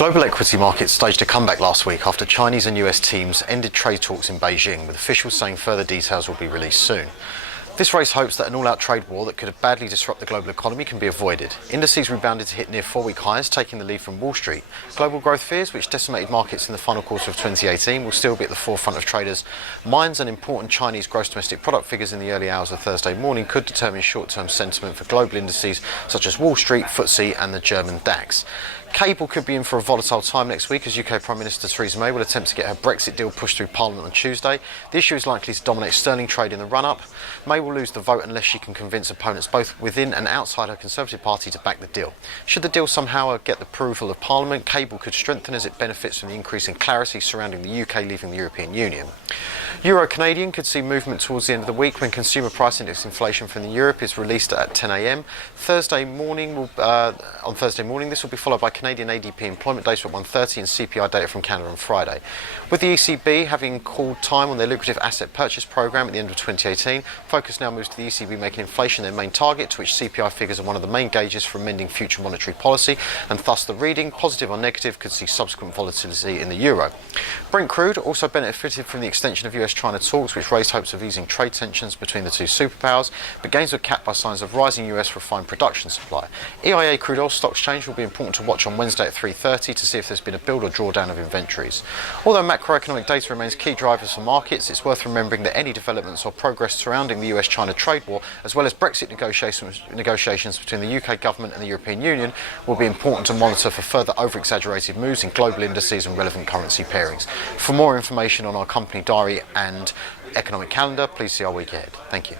Global equity markets staged a comeback last week after Chinese and US teams ended trade talks in Beijing, with officials saying further details will be released soon. This raise hopes that an all-out trade war that could have badly disrupted the global economy can be avoided. Indices rebounded to hit near 4-week highs, taking the lead from Wall Street. Global growth fears, which decimated markets in the final quarter of 2018, will still be at the forefront of traders' minds, and important Chinese gross domestic product figures in the early hours of Thursday morning could determine short-term sentiment for global indices such as Wall Street, FTSE and the German DAX. Cable could be in for a volatile time next week as UK Prime Minister Theresa May will attempt to get her Brexit deal pushed through Parliament on Tuesday. The issue is likely to dominate sterling trade in the run-up. May will lose the vote unless she can convince opponents both within and outside her Conservative Party to back the deal. Should the deal somehow get the approval of Parliament, Cable could strengthen as it benefits from the increase in clarity surrounding the UK leaving the European Union. Euro-Canadian could see movement towards the end of the week when consumer price index inflation from Europe is released at 10 a.m. On Thursday morning, this will be followed by Canadian ADP employment data at 1:30 and CPI data from Canada on Friday. With the ECB having called time on their lucrative asset purchase programme at the end of 2018, focus now moves to the ECB making inflation their main target, to which CPI figures are one of the main gauges for amending future monetary policy, and thus the reading, positive or negative, could see subsequent volatility in the euro. Brent crude also benefited from the extension of US-China talks, which raised hopes of easing trade tensions between the two superpowers, but gains were capped by signs of rising US refined production supply. EIA crude oil stock exchange will be important to watch on Wednesday at 3:30 to see if there's been a build or drawdown of inventories. Although macroeconomic data remains key drivers for markets, it's worth remembering that any developments or progress surrounding the US-China trade war, as well as Brexit negotiations between the UK government and the European Union, will be important to monitor for further over-exaggerated moves in global indices and relevant currency pairings. For more information on our company diary and economic calendar, please see our week ahead. Thank you.